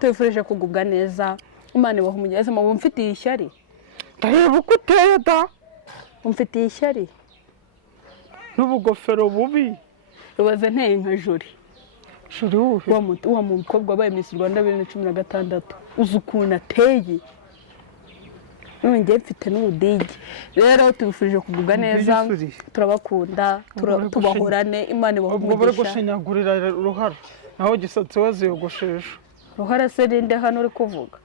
tubifurije kugubwa neza Imana ibaha umugisha mu mfitiye ishyari ndareba uko uteye da umfitiye ishyari n'ubugofero bubi ubaze nteye nka juri uwuhe wa mukobwa wabaye Miss Rwanda 2016 uzi ukuntu ateye nongeye mfite n'ubudigi rero tubifurije kugubwa neza turabakunda tubahorane Imana ibaha umugisha ubwo bari gushinyagurira ruhara naho gisatsi waziyogoshesha ruhara se ninde hano uri kuvuga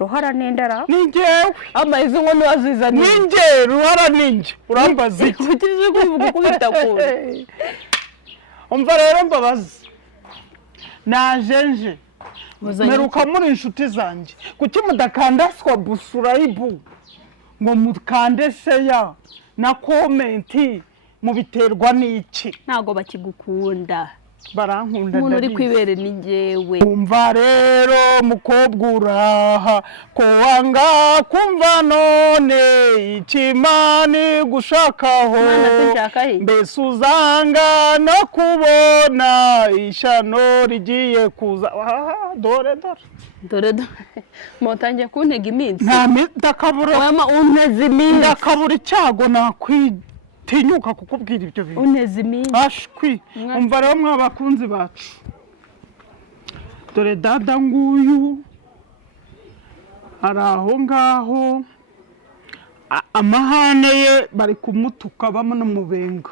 ruhara nindara ningewe amazi ngo niwazizanye ninge ruhara ninge urambaza iki ukije kuvuga uko bitakura umva rero mbabaza najenje meruka muri inshuti zanjye kuki mudakanda subscribe ngo mukande share na comment mubiterwa n'iki ntago bakigukunda barankunda umuntu uri kwibere ni jewe umva rero mukobwa uraha ko wanga kumva none ikimani gushakaho mbese uzanga no kubona ishano rigiye kuza dore mutangiye kuntega iminsi ndakabura unteze iminsi ndakabura icyago tinyuka kukubwira ibyo bintu uneze iminsi ashwi umva rero mwabakunzi bacu dore dada nguyu ari aho ngaho amahane ye bari kumutuka bamubenga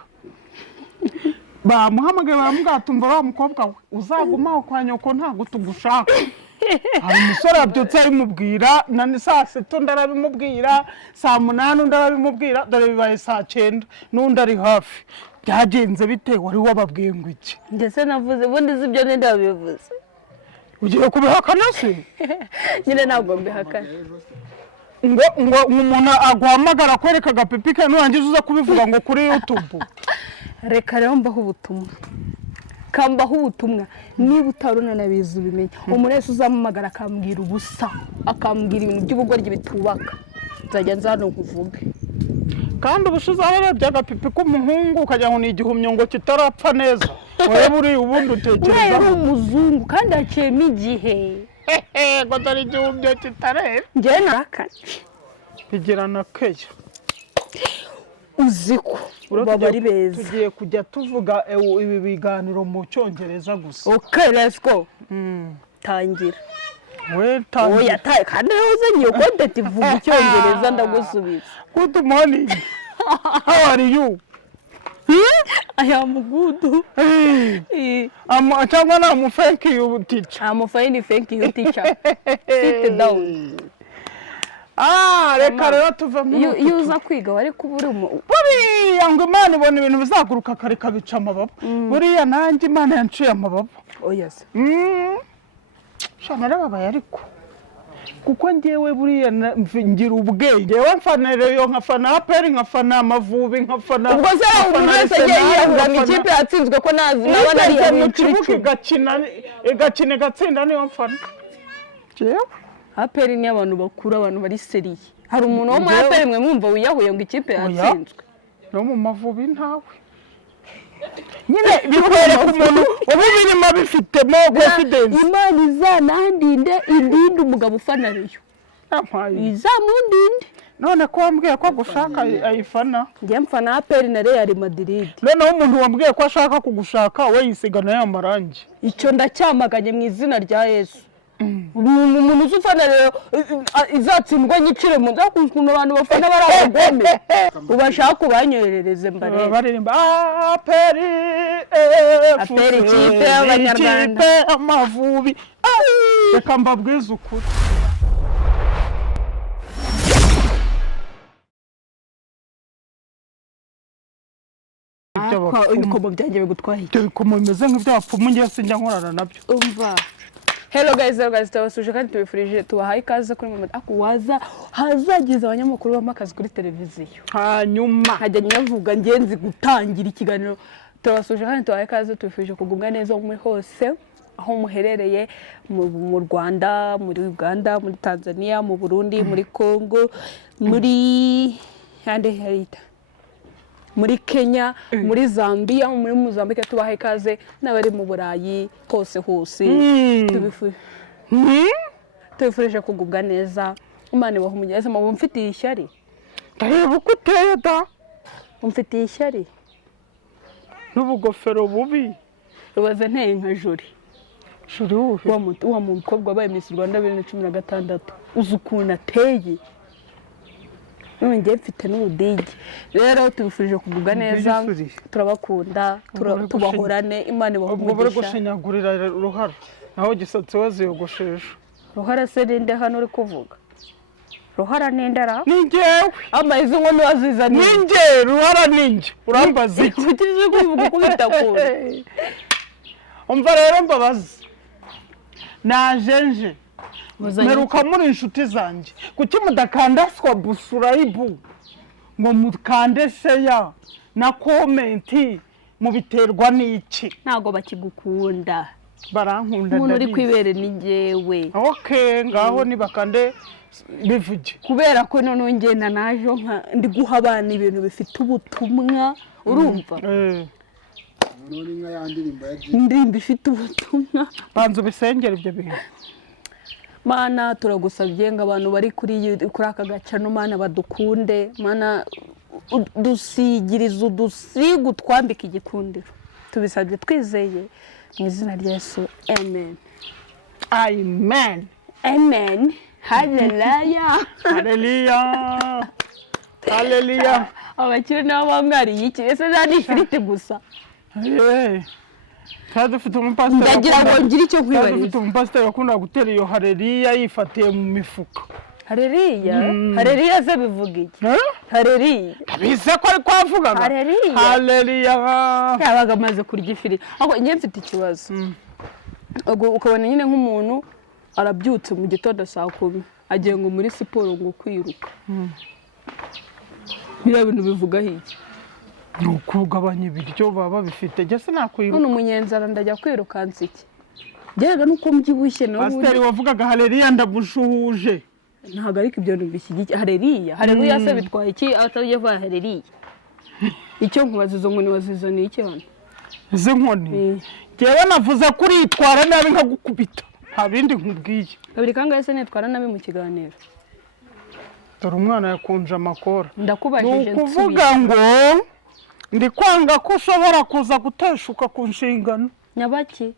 bamuhamagaye baramubwira tumva wa mukobwa we uzagumaho kwa nyoko ntago tugushaka hari umusore abyutse abimubwira na saa 6 ndarabimubwira saa 8 ndarabimubwira dore bibaye saa 9 n'undi ari hafi byagenze bite wari wababwiye ngo iki ndetse navuze ubundi zibyo ninde wabivuze ugiye kubihakana se nyine ntabwo mbihakana ngo umuntu aguhamagara kwereka agapipi ke nurangiza uza kubivuga ngo kuri YouTube reka rero mbaho ubutumwa kambaho ubutumwa niba utaruna nabizi ubimenye umuntu wese uzampamagara akambwira ubusa akambwira ibintu by'ubugoryi bitubaka nzajya nzano kuvuge kandi ubushize abarebye agapipi k'umuhungu ukajya ngo ni igihumyo ngo kitarapfa neza wowe buri ubundi utekereza ari umuzungu kandi akiyemo igihe ngo dore igihumyo kitarera njyewe narakanye bigira na keya uziko baba ari beza tugiye kujya tuvuga ibi biganiro mu cyongereza gusa okay let's go tangira we tangira oya taye kandi uzanye iyo content ivuga icyongereza ndagusubiza good morning how are you I am good cyangwa na thank you teacher I'm fine thank you teacher sit down reka rero tuve muri iyo uza kwiga wari kubura buriya ngo Imana ibona ibintu bizaguruka kare kabica amababa buriya nanjye Imana yanciye amababa oya se shana rababaye ariko kuko ngewe buriya ngira ubwenge we mfanereyo nkafana aperi nkafana amavubi nkafana ubwo se umuntu wese yiyazana ikipe yatsinzwe ko nabona ari mu kibuga igakina igatsinda niyo mfana jewe aperi ni abantu bakuru abantu bari seriye hari umuntu wo mu aperi mwe mwumva wiyahuye ngo ikipe yatsinzwe no mu mavubi ntawe nyine bikwereka umuntu ubu birimo bifitemo confidence Imana izanandinde indinde umugabo ufana reyo izamundinde none ko wambwiye ko gushaka ayifana njye mfana aperi na Real Madrid noneho umuntu wambwiye ko ashaka kugushaka we yisigana y'amarangi icyo ndacyamaganye mu izina rya Yesu umuntu uzufana rero izatsindwa nyicire mu nza kuntu abantu bafana barabagome ubashaka kubanyoherereze mbare baririmba aperi ikipe y'abanyarwanda amavubi reka mbabwize ukuri ibikomo byanjye bigutwaye ibyo bikomo bimeze nk'iby'abapfumu ngiye sinjya nkorana nabyo umva hello guys tubasuje kandi tubifurije tubahaye ikaze kuri mama hazagize abanyamakuru bamakazi kuri televiziyo hanyuma hajya nyavuga ngenzi gutangira ikiganiro tubasuje kandi tubahaye ikaze tubifurije kugubwa neza muri hose aho muherereye mu Rwanda muri Uganda muri Tanzania mu Burundi muri Congo muri muri Kenya, muri Zambia, muri Mozambique, tubaha ikaze n'abari mu Burayi hose tubifurije kugubwa neza. Imana ibaha umugisha. Mu mfitiye ishyari ndareba uko uteye da, umfitiye ishyari n'ubugofero bubi rubaze nteye nka Juri. Juri wuhe? Wa mukobwa wabaye Miss Rwanda 2016, uzi ukuntu ateye. Nongeye mfite n'ubudigi. Rero tubifurije kugubwa neza, turabakunda, tubahorane. Imana ibaha umugisha. Ubwo bari gushinyagurira Ruhara naho gisatsi waziyogoshesha. Ruhara se ninde hano uri kuvuga? Ruhara nindara? Ni njyewe. Amaze ngo niwazizanye. Ni njye, Ruhara ni njye. Urambaza iki? Ukije kuvuga uko bitakunda. Umva rero mbabaza. Najenje. Meruka muri inshuti zanjye. Kuki mudakanda subscribe ngo mukande share na comment mubiterwa n'iki? Ntago bakigukunda. Barankunda umuntu uri kwibere ni njyewe. Okay, ngaho nibakande bivuge. Kubera ko none ngenda najo ndi guha abana ibintu bifite ubutumwa, urumva? None inka yandirimba Indirimbo ifite ubutumwa. Banzo bisengera ibyo bintu. Mana turagusabye ngo abantu bari kuri aka gacano Mana badukunde, Mana dusigiriza udusigu twambika igikundiro. Tubisabye twizeye mu izina rya Yesu. Amen. Amen. Amen. Hallelujah. Hallelujah. Hallelujah. Abakire nabo bamwariye iki? Ese nani ifite gusa. Dufite umupasiteri. Ndagira ngo ngire icyo kwibariza. Dufite umupasiteri wakunda gutera iyo haleluya yifatiye mu mifuka. Haleluya? Haleluya se bivuga iki? Haleluya. Bize ko ari kwavugaga. Haleluya. Haleluya. Yabaga amaze kurya ifiri. Ahubwo njye mfite ikibazo. Ukabona nyine nk'umuntu arabyutse mu gitondo saa 10 agiye ngo muri siporo ngo kwiruka. Biriya bintu bivuga iki? Nukugabanya ibiryo baba bifite je sinakwiruka. None umunyenzara ndajya kwirukansa iki? Gerega nuko mbyibushye nawe. Pasiteri wavugaga haleluya ndabushuje. Ntago ariko ibyo bishyigikiye. Haleluya. Haleluya se bitwaye iki atagiye vuga haleluya? Icyo nkubaza izo nkoni wazizaniye iki hano? Izi nkoni. Jewe navuze kuri itwara nabi nkagukubita. Habindi nkubwiye. Kabiri kangahe se netwara nabi mu kiganiro? Dore umwana yakunje amakora. Ndakubajije kuvuga ngo ndi kwanga ko ushobora kuza guteshuka ku nshingano. Nyabaki?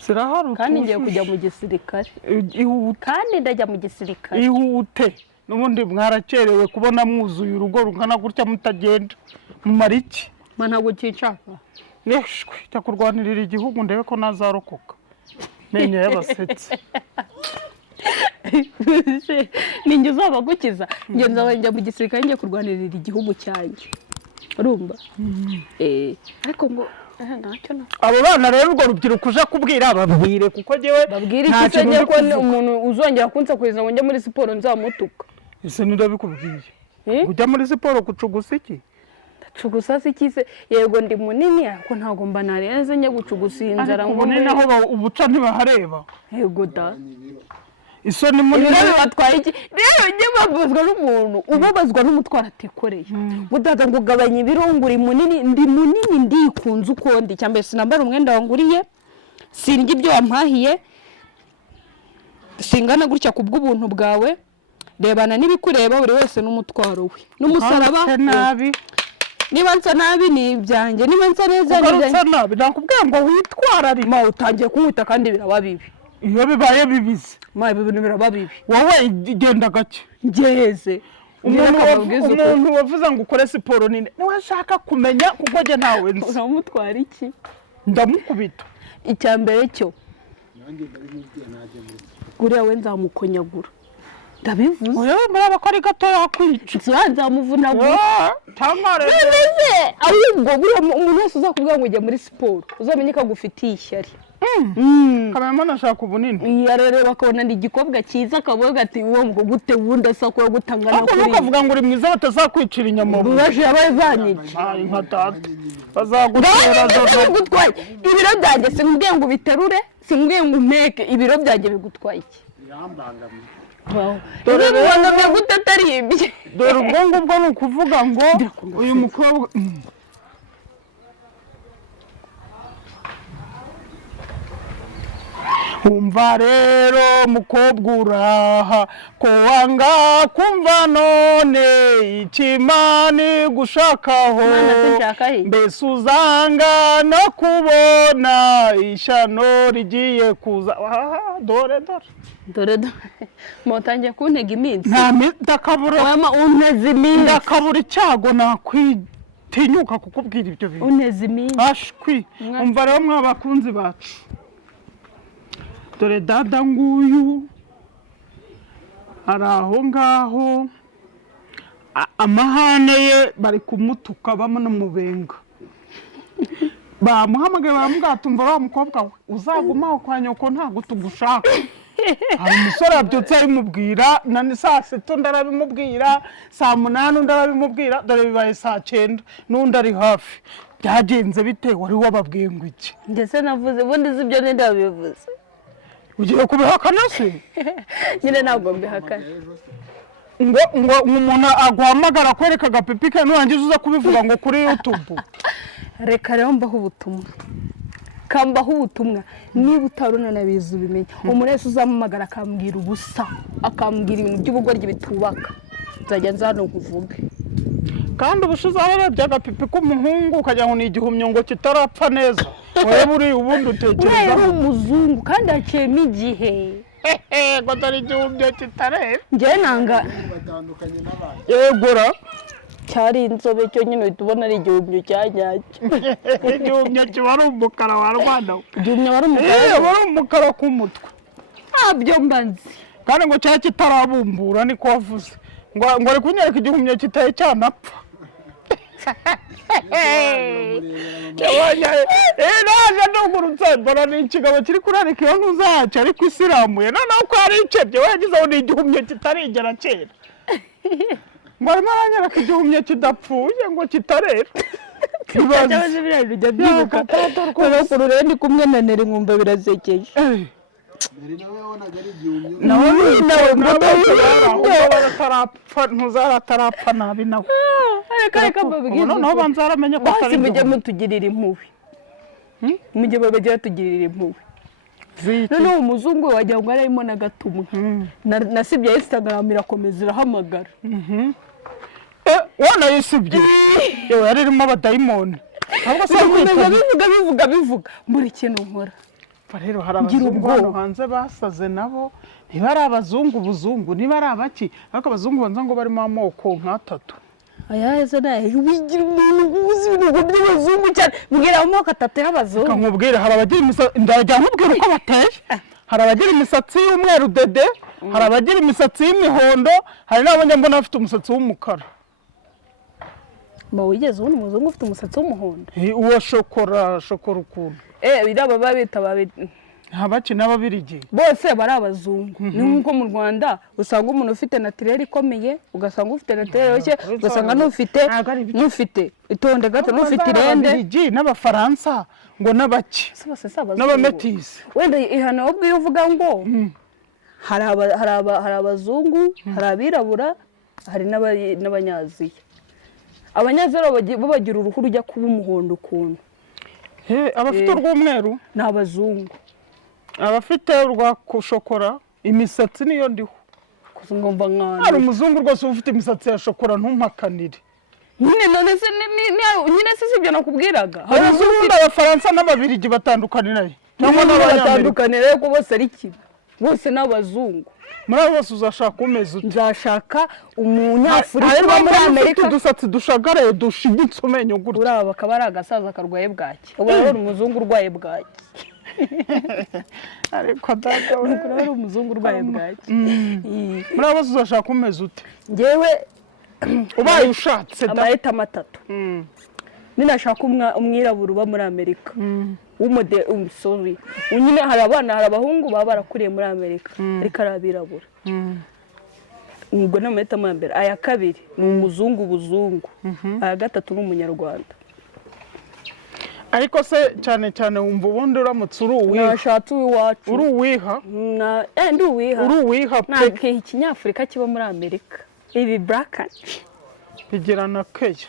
Sirahari kandi ngiye kujya mu gisirikare. Kandi ndajya mu gisirikare. Ihute. Nubundi mwaracerewe kubona mwuzuye urugo rungana gutya mutagenda. Mu mariki. Ntago cyicaka. Neshwe cyo kurwanirira igihugu ndebe ko nazarokoka. Menye yabasetse. Ninjye uzaba gukiza. Ngiye nzabajya mu gisirikare ngiye kurwanirira igihugu cyanjye. Urumva? Ariko ngo ntacyo na. Abo bana rero urwo rubyiruko uje kubwira babwire kuko jewe babwire ikisenge ko umuntu uzongera kunsa kweza ngo njye muri siporo nzamutuka. Ese ndabikubwiye. Ujya muri siporo kucugusa iki? Cugusa sikise yego ndi munini ariko ntago mba narenze njye gucugusa inzara ngo munini aho ubuca ntibahareba. Yego da. Isoni munini batwaye iki? Rero njye babuzwa n'umuntu ubabazwa n'umutwara atikoreye. Budaza ngo gabanya ibirunguri munini ndi munini ndikunze uko ndi cyambe sinambara umwenda wanguriye sindya ibyo wampahiye singana gutya kubw'ubuntu bwawe rebana nibikureba buri wese n'umutwaro we n'umusaraba nabi. Niba nsa nabi ni ibyanjye niba nsa neza ni nabi nakubwiye ngo witwararike ma utangiye kumwita kandi biraba bibi. Iyo bibaye bibize ma ibintu biraba bibi. Wowe igenda gake ngeze umuntu wavuze ngo ukore siporo ninde niwe ashaka kumenya kuko je ntawe nzi. Uramutwara iki? Ndamukubita. Icyambere cyo nanjye bari mubwiye naje muri guriya we nzamukonyagura. Ndabivuze. Oya muraba ko ari gato yakwica. Nzamuvunagura. Tamare. Neze ahubwo umuntu wese uzakubwira ngo ujye muri siporo uzamenye ko agufitiye ishyari. Kamera nashaka ubunini. Iya rero bakabona ndi igikobwa cyiza akavuga ati uwo ngo gute wunda sakura gutangana kuri. Ako ukavuga ngo uri mwiza batazakwicira inyama. Baje abazanyica. Ai nka data. Bazagutera zo gutwaye. Ibiro byanjye simbwiye ngo biterure, simbwiye ngo umeke ibiro byanjye bigutwaye iki? birambangamiye. dore rero gute ataribye dore ubwo ngubwo ni ukuvuga ngo uyu mukobwa umva rero mukobwa uraha ko wanga kumva none ikimani gushakaho mbese uzanga no kubona ishyano rigiye kuza dore mutangiye kuntega iminsi ndakabura icyago nakwitinyuka kukubwira ibyo bintu unteze iminsi ashwi umva rero mwabakunzi bacu dore dada nguyu ari aho ngaho amahane ye bari kumutuka bamubenga bamuhamagaye baramubwira tumva wa mukobwa we uzagumaho kwa nyoko ntabwo tugushaka hari umusore abyutse abimubwira na saa 6 ndarabimubwira saa 8 ndarabimubwira dore bibaye saa 9 n'undi ari hafi byagenze bite wari wababwiye ngo iki ndetse navuze ubundi zibyo ninde wabivuze ugiye kubihakana se nyine ntabwo mbihakana ngo umuntu aguhamagara kwereka agapipi ke nurangiza uza kubivuga ngo kuri YouTube reka rero mbaho ubutumwa kambaho ubutumwa niba utaruna nabizi ubimenye umuntu wese uzampamagara akambwira ubusa akambwira ibintu by'ubugoryi bitubaka nzajya nzano nkuvuge kandi ubushize abarebye agapipi k'umuhungu ukajya ngo ni igihumyo ngo kitarapfa neza wowe buri ubundi utekereza uri umuzungu kandi hakiyemo igihe ngo dore igihumyo kitareba njyewe nanga batandukanye n'abandi yegura cyari inzobe cyo nyine uhita ubona ari igihumyo cya nyacyo igihumyo kiba ari umukara wa rwanda igihumyo wari umukara k'umutwe ntabyo mbanzi kandi ngo cyari kitarabumbura niko wavuze ngo ari kunyereka igihumyo kitari cyanapfa naje ndugurutse mbona ni ikigabo kiri kurarika iyo ntuzaca ariko isiramuye noneho ko hari icebye wagize ngo ni igihumyo kitarigera kera ngo arimo aranyereka igihumyo kidapfuye ngo kitarera ibaze birajya byibuka rero ndi kumwe na Neri nkumva birasekeje Neri nawe wabonaga ari igihumyo nawe baratarapfa ntuzaratarapfa nabi nawe reka mbabwire noneho banza aramenye ko atari mujye mutugirira impuhwe mujye babagira tugirira impuhwe noneho umuzungu wajya ngo arimo na gatumwa nasibye Instagram irakomeza irahamagara wana yisibye yewe yari irimo abadayimoni ahubwo se bivuga muri ikintu nkora rero hari abazungu hano hanze basaze nabo niba ari abazungu buzungu niba ari abaki ariko abazungu banza ngo barimo amoko nk'atatu ayaze naye wigira umuntu uzi ibintu by'abazungu cyane mbwira amoko atatu y'abazungu nkubwira hari abagira imisatsi ndajya nkubwira uko bateye hari abagira imisatsi y'umweru dede hari abagira imisatsi y'imihondo hari n'abanya mbona bafite umusatsi w'umukara ma wigeze ubona umuzungu ufite umusatsi w'umuhondo uwo shokora ukuntu biraba babita babita abaki n'ababirigi bose bari abazungu ni nkuko mu Rwanda usanga umuntu ufite naturelle ikomeye ugasanga ufite naturelle yoroshye ugasanga n'ufite itonde gato n'ufite irende ababirigi n'abafaransa ngo n'abaki n'abametisi wenda ihano ubwo iyo uvuga ngo hari abazungu hari abirabura hari n'abanyaziya abanyaziya bo bagira uruhu rujya kuba umuhondo ukuntu abafite urw'umweru ni abazungu abafite urwa shokora imisatsi niyo ndiho kuzungumva nkana hari umuzungu rwose ufite imisatsi ya shokora ntumpakanire nyine se sibyo nakubwiraga hari umuzungu abafaransa n'ababirigi batandukanira cyangwa n'abanyamerika ko bose ari kimwe bose n'abazungu muri abo bose uzashaka umeze ute nzashaka umunyafurika uba muri Amerika udusatsi dushagaraye dushinyitse umenyo gutya uraba bakaba ari agasaza karwaye bwaki ubu rero umuzungu urwaye bwaki ariko dada urabona ari umuzungu urwaye bwaki muri abo bose uzashaka umeze ute njyewe ubaye ushatse amahitamo atatu ninashaka umwirabura uba muri Amerika sorry nyine hari abahungu baba barakuriye muri Amerika ariko ari abirabura ubwo n'amahitamo ya mbere aya kabiri ni umuzungu aya gatatu ni umunyarwanda ariko se cyane cyane wumva ubundi uramutse uri uwiha nashatse uw'iwacu uri uwiha ndi uwiha uri uwiha pe ntabwo ikinyafurika kiba muri Amerika ibi burakani bigira na keya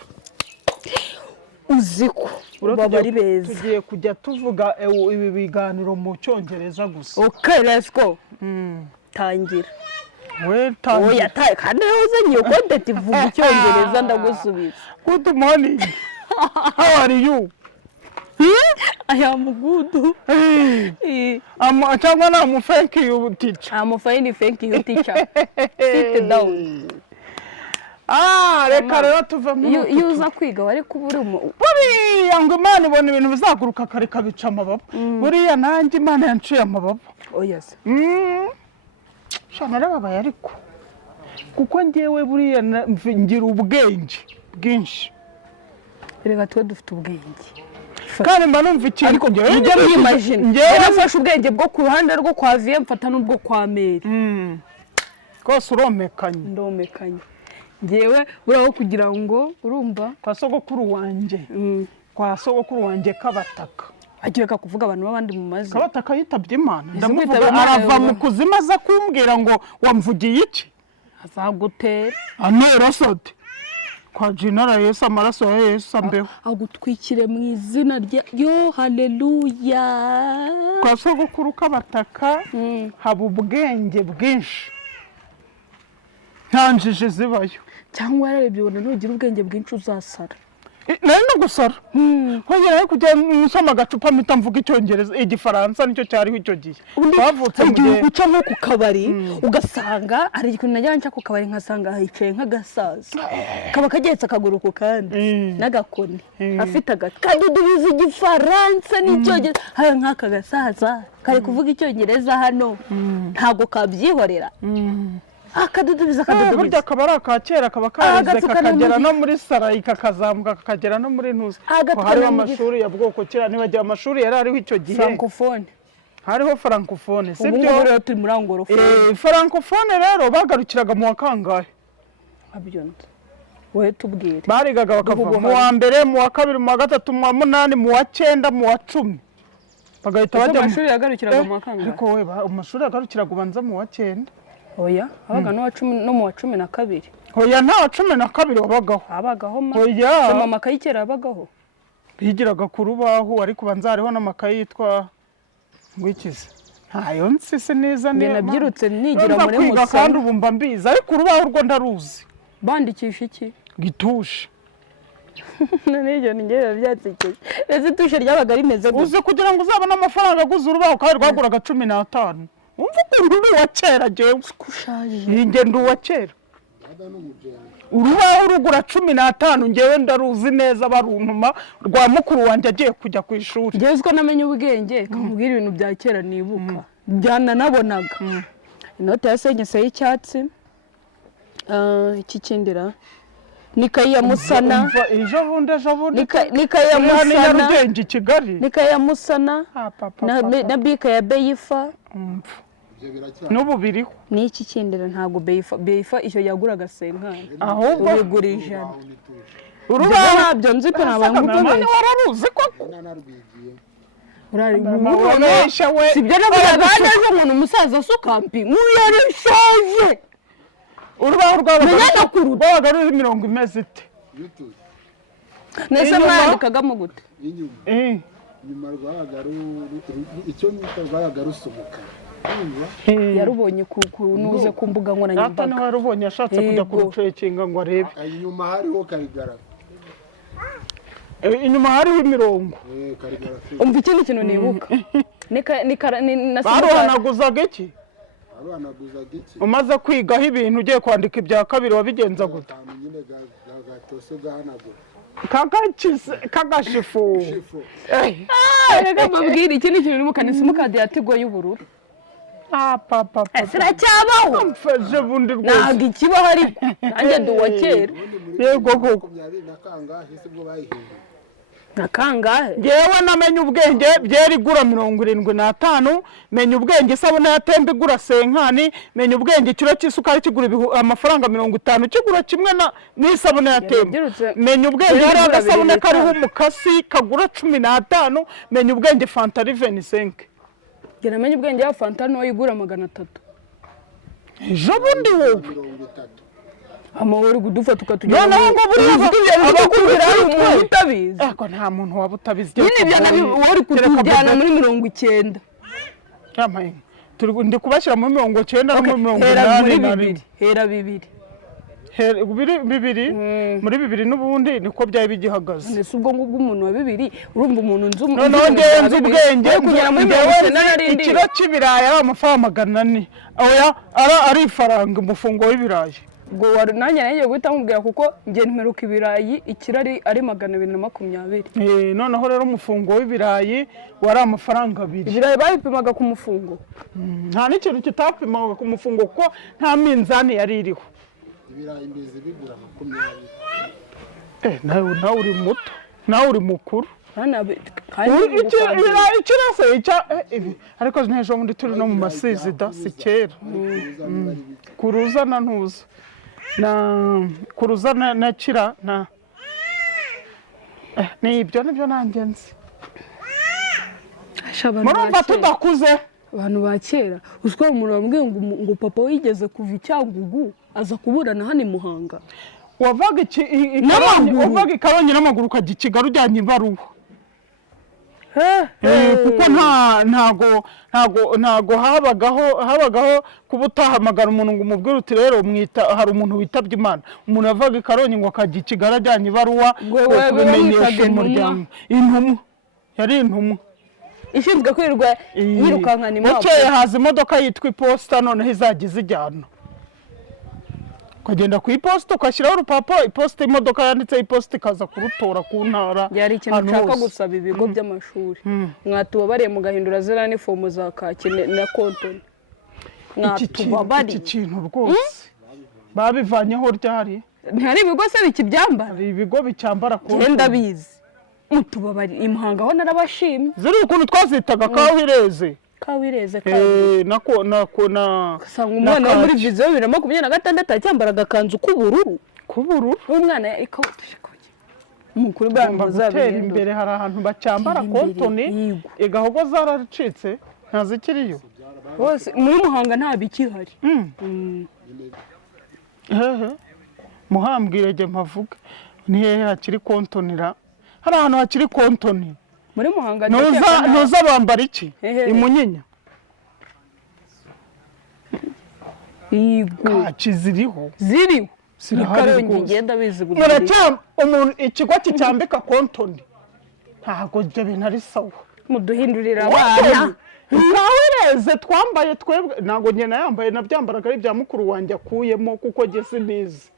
uziko baba ari beza tugiye kujya tuvuga ibi biganiro mu cyongereza gusa okay let's go tangira we tangira oya kandi uzanye iyo content ivuga icyongereza ndagusubiza good morning how are you I am good. Cyangwa na thank you teacher. I'm fine, thank you teacher. Sit down. Reka rero tuve mu iyo uza kwiga wari kubura buriya ngo Imana ibona ibintu bizaguruka kare kabica amababa buriya nanjye Imana yanciye amababa oyase shana rababaye ariko kuko ngewe buriya ngira ubwenge bwinshi reka twe dufite ubwenge kandi mba numva ikintu ariko njye mwimagine nafashe ubwenge bwo ku ruhande rwo kwa vie mfata n'ubwo kwa Meri kose uromekanye ndomekanye ngewe buraho kugira ngo urumva kwa sogokuru wanjye kabataka agireka kuvuga abantu babandi mu mazi kabataka yitabye Imana ndamuvuga arava mu kuzima aza kumbwira ngo wamvugiye iki azagutera anera sote kwa jinara Yesu amaraso ya Yesu ambeho agutwikire mu izina rya yo haleluya kwa sogokuru kabataka haba ubwenge bwinshi ntanjije zibayo cyangwa yararebye ubona nugira ubwenge bwinshi uzasara nari no gusara nkongera kujya musoma agacupa mpita mvuga icyongereza igifaransa nicyo cyariho icyo gihe bavutse mu gihe uca nko ku kabari ugasanga ari ikintu najya nca ku kabari nkasanga hicaye nk'agasaza kaba kagetse akaguru ku kandi n'agakoni afite akadudubiza igifaransa n'icyongereza haya nk'aka gasaza kari kuvuga icyongereza hano ntabwo kabyihorera akadudubiza burya akaba ari akakera kaba karize kakagera no muri sarayi kakazamuka kakagera no muri ntuzi ko hariho amashuri ya bwoko kera nibagiye amashuri yari ariho icyo gihe francophone hariho francophone si byo ubu rero turi muri anglophone francophone rero bagarukiraga mu wakangahe abyonda wowe tubwire barigaga bakava mu wa mbere mu wa kabiri mu wa gatatu mu wa munani mu wa cyenda mu wa 10 bagahita bajya mu mashuri yagarukiraga mu wakangahe ariko we amashuri yagarukiraga ubanza mu wa 9 oya abaga no mu wa 12 oya nta wa 12 wabagaho abagaho oya mama kayikera abagaho bigiraga ku rubaho ariko banza hariho n'amakayi yitwa ngwikize ntayo nsise neza neza nabyirutse nigira muri musa kandi ubu mba mbizi ariko urubaho rwo ndaruzi bandikisha iki gitushe n'ibyo ngewe byatsikeye ese tushe ryabaga rimeze uzi kugira ngo uzabone amafaranga aguze urubaho kandi rwaguraga 15 umva ukuntu uri uwa kera jewe ushaje ngende uwa kera urubaho rugura 15 ngewe ndaruzi neza baruntuma rwa mukuru wanjye agiye kujya ku ishuri ngewe ko namenye ubwenge kamubwira ibintu bya kera nibuka byana nabonaga inote ya senyese y'icyatsi iki kindira nikayi ya musana ejo bundi nikayi ya musana rugenge Kigali nikayi ya musana na bika ya beyifa n'ubu biriho ni iki kindira ntago beyifa icyo yaguraga senkani ahubwo ubigura ijana urubaho ntabyo nzi ko nabangugobe wararuzi koko uraribesha we sibyo navuga neza umuntu umusaza sukampi muyarishaje urubaho rwabaga ruri 70 imeze ite nese mwandikagamo gute nyuma rwabaga icyo nita rwabaga rusomuka yarubonye nuze ku mbuga nkoranyambaga data nawe yarubonye ashatse kujya kurucekinga ngo arebe inyuma hariho karigara inyuma hariho imirongo umva ikindi kintu nibuka baruhanaguzaga iki umaze kwigaho ibintu ugiye kwandika ibya kabiri wabigenza gute kagashifu reka mbabwire ikindi kintu nibuka ni simukadi ya Tigo y'ubururu papa siracyabaho mfashe bundi rwose ntabwo ikibaho ariko nanjye ndi uwa kera yego koko Nakangahe? Yewe namenye ubwenge byeri igura 75, menye ubwenge isabune ya tembe igura senkani, menye ubwenge ikiro cy'isukari kigura amafaranga 50 kigura kimwe n'isabune ya tembe. Menye ubwenge hari agasabune kariho umukasi kagura 15, menye ubwenge Fanta 25. Gena menye ubwenge ya Fanta no igura 300. Ejo bundi wowe amahoro gudufata ukatujya noneho ngo buriya abakubwira ari umuntu utabizi. Eko nta muntu waba utabizi. Nyine ibyo wari kutujyana muri 90. Yamaye ndi kubashyira muri 90 no muri 80. Hera bibiri. Muri bibiri n'ubundi niko byari bigihagaze. Nese ubwo ngubwo umuntu wa bibiri urumva umuntu nzu noneho ngenze ubwenge kugera muri 90 ikiro cy'ibirayi ari amafaranga 400. Oya ari ifaranga umufungo w'ibirayi. Ubwo wari nanjye nagiye guhita mubwira kuko ngiye nteruka ibirayi ikirari ari 220. Noneho rero umufungo w'ibirayi wari amafaranga 2. Ibirayi babipimaga ku mufungo. Nta n'ikintu kitapimaga ku mufungo kuko nta minzani yari iriho. Ibirayi mbeze bigura 20. Nawe uri muto, nawe uri mukuru. Ikirase ariko n'ejo bundi turi no mu masizi da si kera. Kuruza na ntuza kuruza na kira na nibyo nanjye nzi. Murumva tudakuze abantu ba kera uziko umuntu bambwiye ngo papa wigeze kuva icyangugu aza kuburana hano Muhanga. Wavaga Karongi n'amaguru ukajya Kigali ujyanye ibaruwa. Kuko ntago habagaho kuba utahamagara umuntu ngo umubwire uti rero hari umuntu witabye Imana. Umuntu yavaga Karongi ngo akajya Kigali ajyanye ibaruwa kubimenyesha umuryango. Intumwa yari intumwa ishinzwe kwirirwa yirukankana impapuro. Ukeye haza imodoka yitwa iposita noneho izajya izijyana. Ukagenda ku iposita ugashyiraho urupapuro iposita imodoka yanditseho iposita ikaza kurutora ku ntara. Yari ikintu nshaka gusaba ibigo by'amashuri. Mwatubabariye mugahindura zera n'ifomu za kaki na kontoni. Iki kintu rwose babivanyeho ryari. Ntihari ibigo se bikibyambara. Hari ibigo bicyambara kontoni. Genda bizi. Mutubabari Imuhanga ho narabashimye. Ziri ukuntu twazitaga Kawireze. Kawireze na sanga umwana wo muri vizo 2026 cyambaraga kanzu k'ubururu. Umwana ikabutushe koje. Umukuru bamuzabera imbere hari ahantu bacyambara kontoni igahogo zaracitse ntazikiriyo. Bose muri Muhanga nta bikihari. Muhambwirege mpavuga ni hehe hakiri kontonira. Hari ahantu hakiri kontoni. Muri Muhanga noza bambara iki imunyinya kaki ziriho Karongi ngenda bizi umuntu ikigo kicyambika kontoni ntago ibyo bintu ari sawa. Muduhindurira abana Kawireze twambaye twebwe ntago njye nayambaye nabyambaraga ari bya mukuru wanjye akuyemo kuko jye sinizi.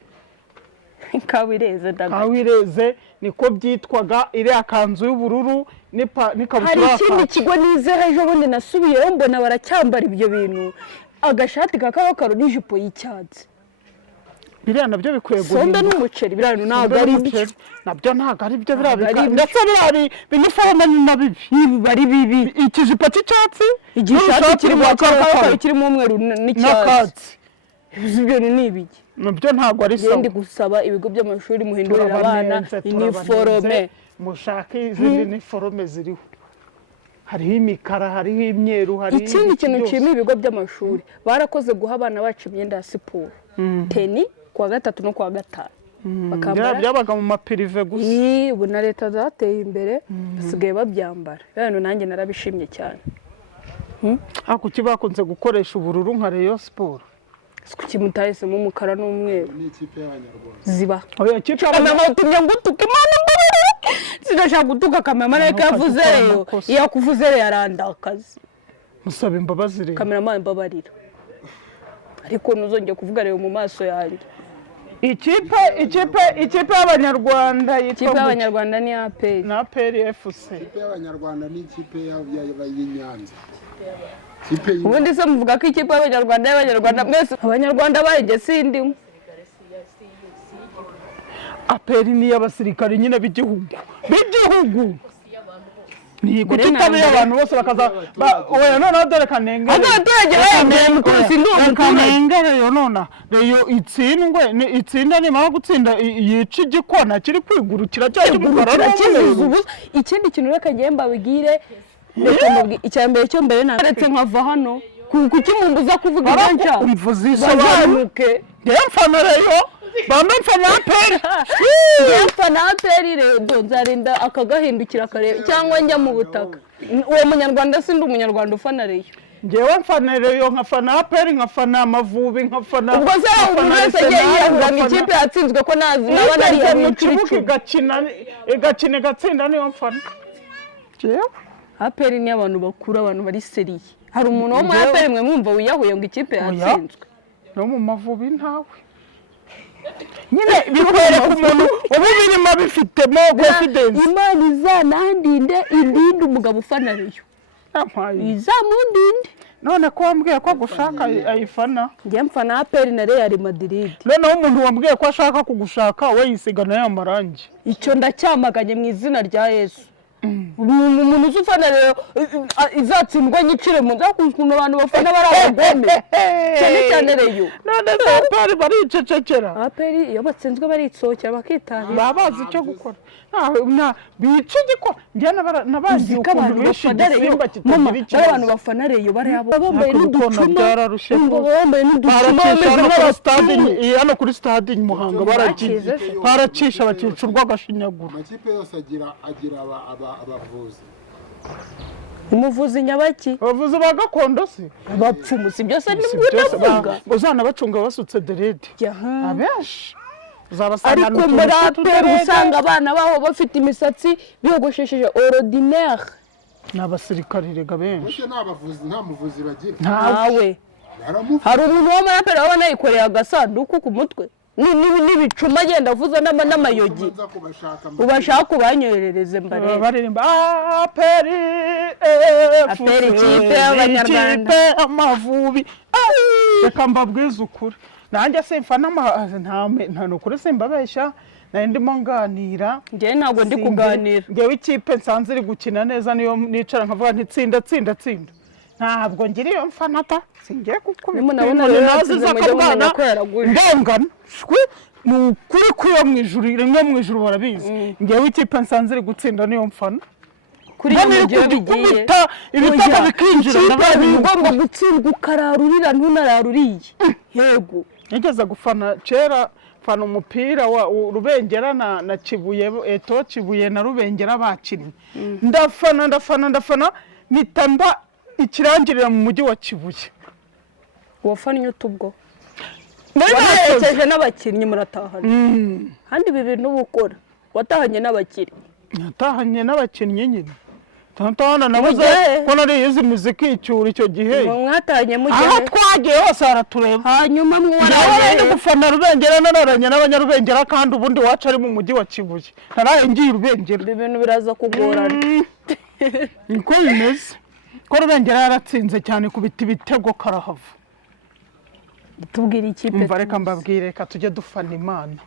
Kawireze niko byitwaga iriya kanzu y'ubururu n'ikabutura. Hari ikindi kigo nizera ejo bundi nasubiyeho mbona baracyambara ibyo bintu agashati kakabakaro n'ijipo y'icyatsi. Biriya nabyo bikwiye guhinduka. Sombe n'umuceri biriya ntabwo ari byo. Nabyo ntabwo ari byo birabika. Ndetse biriya biniforme ni nabibi. Bari bibi. Ikijipo cy'icyatsi igishati kirimo akabakaro kirimo umweru n'icyatsi. Ibyo ni ibiki. Nabyo ntabwo ari sawa. Ndi gusaba ibigo by'amashuri muhindurira abana iniforme. Mushaka izindi niforme ziriho. Hariho imikara, hariho imyeru, hariho ikindi kintu cyima ibigo by'amashuri barakoze guha abana bacu imyenda ya siporo. Teni kwa 3 no kwa 5. Bakambara byabaga mu mapirive gusa. Ubu na leta zateye imbere basigaye babyambara. Rero nanjye narabishimye cyane. Kuki bakunze gukoresha ubururu nka Rayon Sport. Kuki mutahisemo umukara n'umweru. Ni ikipe y'Abanyarwanda. Ziba. Oya ikipe y'Abanyarwanda ngutuka Imana mbere. Sinashaka gutuka kameraman ariko yavuze rero. Iyo kuvuze rero yarandakaza. Musaba imbabazi rero. Kameraman mbabarira. Ariko nuzongeye kuvuga rero mu maso yanjye. Ikipe y'Abanyarwanda ikipe y'Abanyarwanda ni APR. Na APR FC. Ikipe y'Abanyarwanda ni ikipe y'Inyanza. Ubundi se muvuga ko ikipe y'Abanyarwanda mwese Abanyarwanda barige sindimo. aperi ni y'abasirikare nyine b'igihugu ni kutitabiye abantu bose bakaza oya none dore kanengere abaturage bose kanengere yo nona reyo itsinda ni mara gutsinda yica igikona kiri kwigurukira cyangwa kizubu ikindi kintu reka ngiye mbabwire icyambere cyo mbere naretse nkava hano kuki mumbuza kuvuga ibyo umvuzi isobanuke yemfanereyo bambe mfanaperi rero nzarinda akagahindukira kare cyangwa njya mu butaka uwo munyarwanda sindi umunyarwanda ufanareyo ngewe mfanereyo nkafana aperi nkafana Amavubi nkafana ubwo se umuntu wese agiye yiyazana ikipe yatsinzwe ko nazi nabona ari mu kibuga igakina igatsinda niyo mfana ngewe aperi ni abantu bakuru abantu bari seriye hari umuntu wo muri aperi mwe mwumva wiyahuye ngo ikipe yatsinzwe no mu Mavubi ntawe nyine bikwereka umuntu ubu birimo bifitemo confidence Imana izanandinde indinde umugabo ufanareyo izamundinde none ko wambwiye ko gushaka ayifana njye mfana aperi na Real Madrid noneho umuntu wambwiye ko ashaka kugushaka we yisigana y'amarangi icyo ndacyamaganye mu izina rya Yesu umuntu uzufana rero izatsindwa nyicire mu nza kuntu abantu bafana bari abagome cyane reyo none aperi baricecekera aperi iyo batsinzwe baritsohokera bakitahira babazi icyo gukora bica igikora njye nabazi ukuntu bishe igisimba kitagira ikibazo abantu bafana reyo bari abo bambaye n'uducuma hano kuri stade Muhanga baracisha bakicurwa agashinyaguro amakipe yose agira abavuzi umuvuzi nyabaki abavuzi ba gakondo se abapfumu si byose n'ibyo uzana bacunga basutse derede abenshi ariko muri aperi usanga abana baho bafite imisatsi biyogoshesheje ordinaire n'abasirikare rega benshi bose n'abavuzi nta muvuzi bagira ntawe hari umuntu wo muri aperi wabona yikoreye agasanduku ku mutwe n'ibicuma agenda avuza n'amayogi ubashaka kubanyoherereze mbarebe baririmba aperi ikipe y'abanyarwanda Amavubi reka mbabwize ukuri nanjye simfana nta nukuri simbabeshya nari ndimo nganira njyewe ntabwo ndi kuganira ngewe ikipe nsanze iri gukina neza niyo nicara nkavuga nti tsinda ntabwo ngira iyo mfanata singiye kukubita nazi z'akabwana ndengana ni ukuri kuyo mu ijuru rimwe mu ijuru barabizi ngewe ikipe nsanze iri gutsinda niyo mfana kuri iyo gihe bigiye ibitaka bikinjira ugomba gutsindwa ukararurira ntunararuriye yego nigeze gufana kera fana umupira wa Rubengera na Kibuye Kibuye na Rubengera bakinnye ndafana nitamba ikirangirira mu mujyi wa Kibuye wafanye utubwo warekeje n'abakinnyi muratahana kandi ibi bintu ubukora watahanye n'abakinnyi nyine tantana nabuze ko nari yize muziki icyura icyo gihe mwatanye mugihe aho twagiye hose aratureba hanyuma mwaraye gufana Rubengera nararanye n'abanyarubengera kandi ubundi wacu ari mu mujyi wa Kibuye naraye ngiye Rubengera ibi bintu biraza kugorana niko bimeze ko Rubengera yaratsinze cyane kubita ibitego karahava tubwira ikipe umva reka mbabwire reka tujye dufana Imana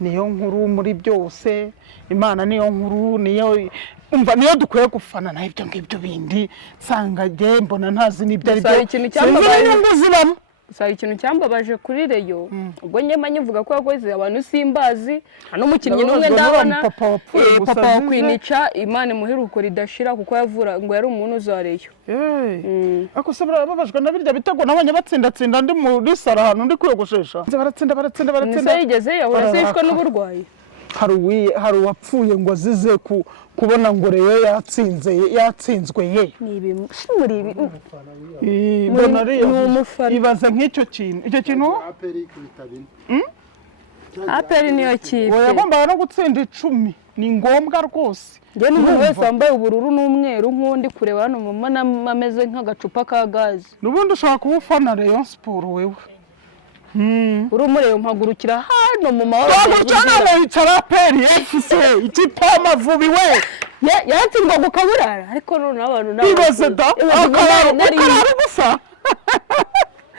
niyo nkuru muri byose Imana niyo nkuru niyo dukwiye gufana na ibyo ngibyo bindi nsanga mbona ntazi n'ibyo ari byo Sari ikintu cyambabaje kuri reyo ubwo nyema nyivuga ko yagoze abantu simbazi hano umukinnyi n'umwe ndabona papa wakwinica Imana imuheruko ridashira kuko yavura ngo yari umuntu uzareyo ako se babajwe na birya bitego nabonye batsinda ndi muri sara hano ndi kwiyogoshesha baratsinda nise yigeze yahura sishwe n'uburwayi hari uwapfuye ngo azize kubona ngo reyo yatsinzwe ye ibaza nk'icyo kintu aperi niyo kipe yagombaga no gutsinda 10 ni ngombwa rwose njye n'umuntu wese wambaye ubururu n'umweru nk'undi kureba hano mama ameze nk'agacupa ka gazi n'ubundi ushaka kuba ufana Rayon Sport wewe urumureye mpagurukira hano mu mahoro yicara aperi FC ikipe y'Amavubi we yatsindwa gukaburara ariko none abantu ibaze da akarara gusa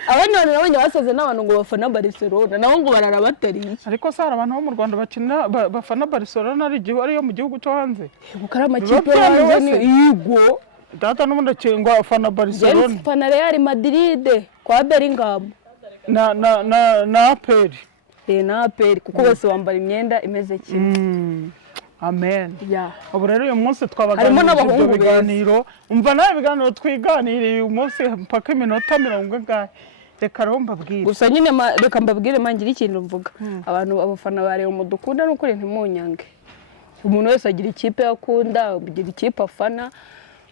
abandi bantu nabonye basaze n'abantu ngo bafana Barcelona nabo ngo barara batariye ariko se hari abantu bo mu Rwanda bakina bafana Barcelona ariyo mu gihugu cyo hanze gukara amakipe hanze ni yego data n'ubundi akengwa afana Barcelona fana Real Madrid kwa Bellingham na APR na APR kuko bose bambara imyenda imeze kimwe amen ya ubu rero uyu munsi twabaganirije ibyo biganiro umva nawe ibiganiro twiganiriye uyu munsi mpaka iminota 40 reka rero mbabwire gusa nyine reka mbabwire mangira ikintu mvuga abantu abafana bare umudukunda n'ukuri ntimunyange umuntu wese agira ikipe yakunda agira ikipe afana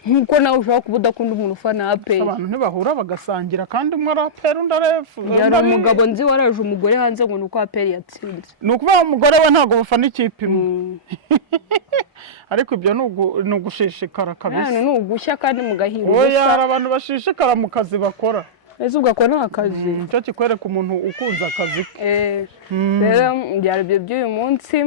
nkuko nawe ushaka kuba udakunda umuntu ufana APR abantu ntibahura bagasangira kandi umwe ari APR undi ari F yari umugabo nzi waraje umugore hanze ngo nuko APR yatsinze nukuvuga umugore we ntago bafana ikipe imwe ariko ibyo ni ugushishikara kabisa ni ugushya kandi mugahira oya hari abantu bashishikara mu kazi bakora ese ugakora akazi cyo kikwereka umuntu ukunze akazi ke rero byari byo by'uyu munsi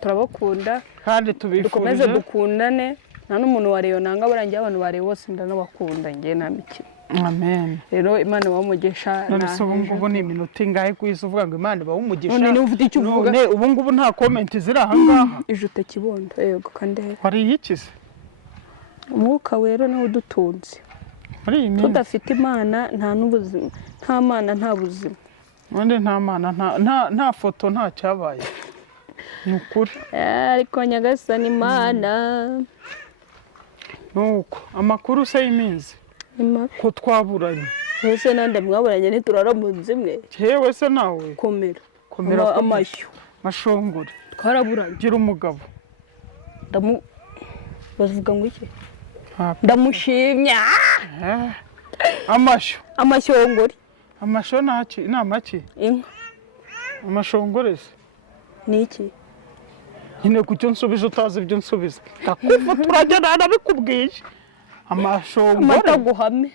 turabakunda kandi tubifurije dukomeze dukundane nta n'umuntu wareyo nanga barangiye abantu bare bose ndanabakunda ngiye nta mikino amen rero Imana bamugisha none se ubu ni iminota ingahe kwisi uvuga ngo Imana bamugisha none ufite icyo uvuga ubu nta comment ziri aha ngaha ijute kibondo yego kandi hari ikize umwuka wero nawe udutunze tudafite Imana nta n'ubuzima nta Mana nta buzima wende nta Mana nta foto nta cyabaye nukuri ariko nyagasani Imana nuko amakuru se yiminze ko twaburanye ese nande mwaburanye niturara mu nzimwe yewe se nawe komera amashyo mashongore twaraburanye gira umugabo bavuga ngo iki ndamushimya amashongore amasho naki namaki inka amashongore se niki nyine kucyo nsubije utazi ibyo nsubiza ndakufa turagenda nabikubwiye amashongore mataguhame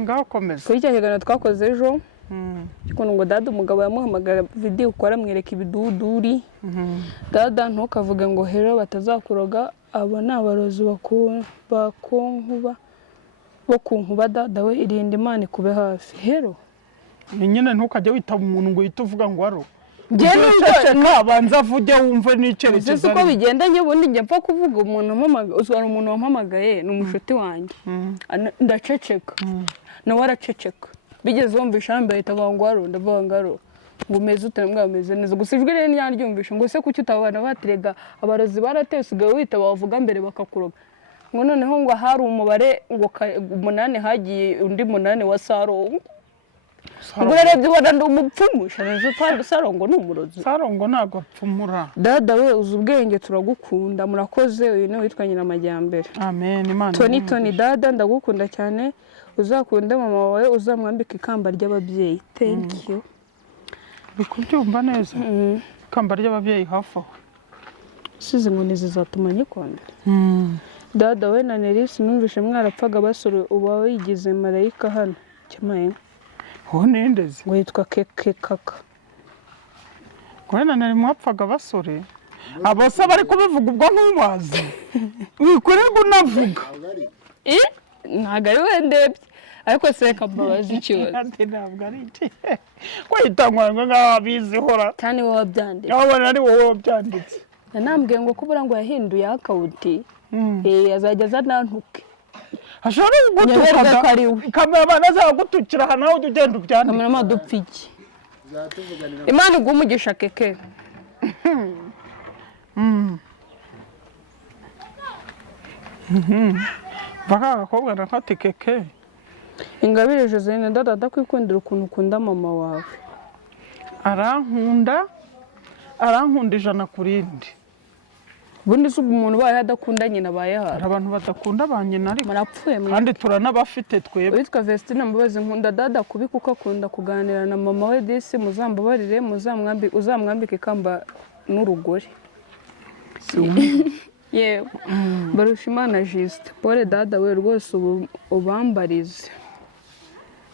ngaho komeza kuri cyane twakoze ejo kuko ngo Dada umugabo yamuhamagara video ukora mwereka ibiduduri Dada ntukavuge ngo hero batazakuroga abo ni abarozi bakunkuba Dada we irinde Imana ikube hafi hero nyine ntukajya witaba umuntu ngo uhite uvuga ngo aro abanza avuge wumve n'icyerekezo uko bigendanye ubundi njya mpfa kuvuga umuntu wampamagaye ni umushuti wanjye ndaceceka nawe araceceka bigeze wumvisha yambaye tabangwaro ndavangaro ngo umeze utambwa ameze neza gusa ijwi rero nyaryumvisha ngo se kuki utabana batirega abarozi baratese ugawe wita bavuga mbere bakakuroga ngo noneho ngo hari umubare ngo 8 hagiye undi 8 wa Sarongo ngo rero ubona ndi umupfumusha neza Sarongo ni umurozi Sarongo ntago apfumura Dada we uzi ubwenge turagukunda murakoze uyu ni witwa nyina amajyambere amen Imana Tony Dada ndagukunda cyane uzakunda mama wawe uzamwambika ikamba ry'ababyeyi thank you bikubyumva neza ikamba ry'ababyeyi hafi aho size ngo nizizatuma nyikunda Dada we na Nerisi numvishe mwarapfaga basore uba wigize marayika hano cyamaye ho nendeze ngo yitwa keke kaka kwena nari mwapfaga basore abose bari kubivuga ubwo ntubazi wikorerwa unavuga ntago ari wendebye ariko se kambabaza ikibazo ntabwo ari iki kwitangwa nk'ababizi hora cyane wowe wabyanditse abana ari wowe wabyanditse nambwiye ngo kubura ngo yahinduye akawuti azajya azanantuke ashobora gutuka kamera azagutukira hano aho ugenda ubyandika kamera madupfa iki Imana igumugisha keke baka agakobwa nafate keke Ingabire Joseline Dada kwikundira ukuntu ukunda mama wawe arankunda ijana kurindi ubundi se umuntu baye adakunda nyina baye hari abantu badakunda ba nyina ariko marapfuye kandi turanabafite twebwe witwa Vestine Mbabazi nkunda Dada kubi kuko akunda kuganira na mama we disi muzambabarire uzamwambike ikamba n'urugore yewe Barushimana Juste Paul Dada we rwose ubambarize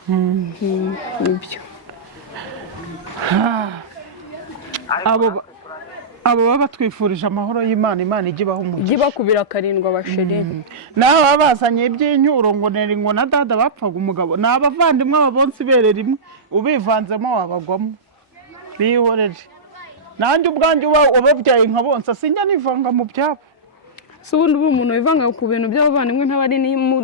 nibyo abo baba batwifurije amahoro y'Imana, Imana ijye ibaha umugisha. ijye bakubira karindwa abasheri. Naho baba bazanye iby'inyuro ngo neri ngo na dada bapfaga umugabo, ni abavandimwe ababonsi ibere rimwe, ubivanzemo wabagwamo bihoreje. Nanjye ubwanjye ubabyaye nka bonsa sinjya nivanga mu byabo. Si ubundi umuntu wivanga ku bintu by'abavandimwe ntabari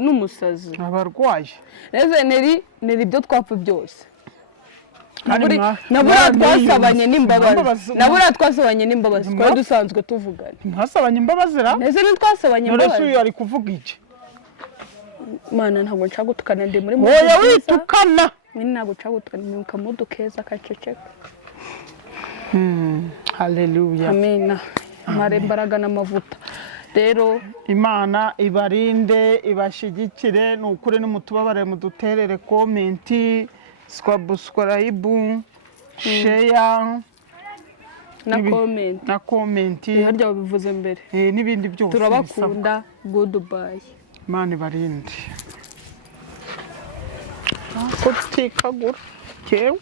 n'umusazi abarwaye. Ese neri ibyo twapfa byose. Nabura twasabanye n'imbabazi twari dusanzwe tuvugana. Mwasabanye imbabazi ra? Ese ntitwasabanye imbabazi. None ari kuvuga iki? Mana ntabwo nshaka gutukana ndi muri oya witukana. Nyine ntabwo nshaka gutukana ni kamudu keza kaceceka. Haleluya. Amina. Mare imbaraga n'amavuta. Rero Imana ibarinde ibashigikire, n'ukuri n'umutubabare muduterere komenti, subscribe, share na komenti. Harya bivuze mbere. N'ibindi byose. Turabakunda. Goodbye. Imana ibarinde. Ko tutikagura. Kewe.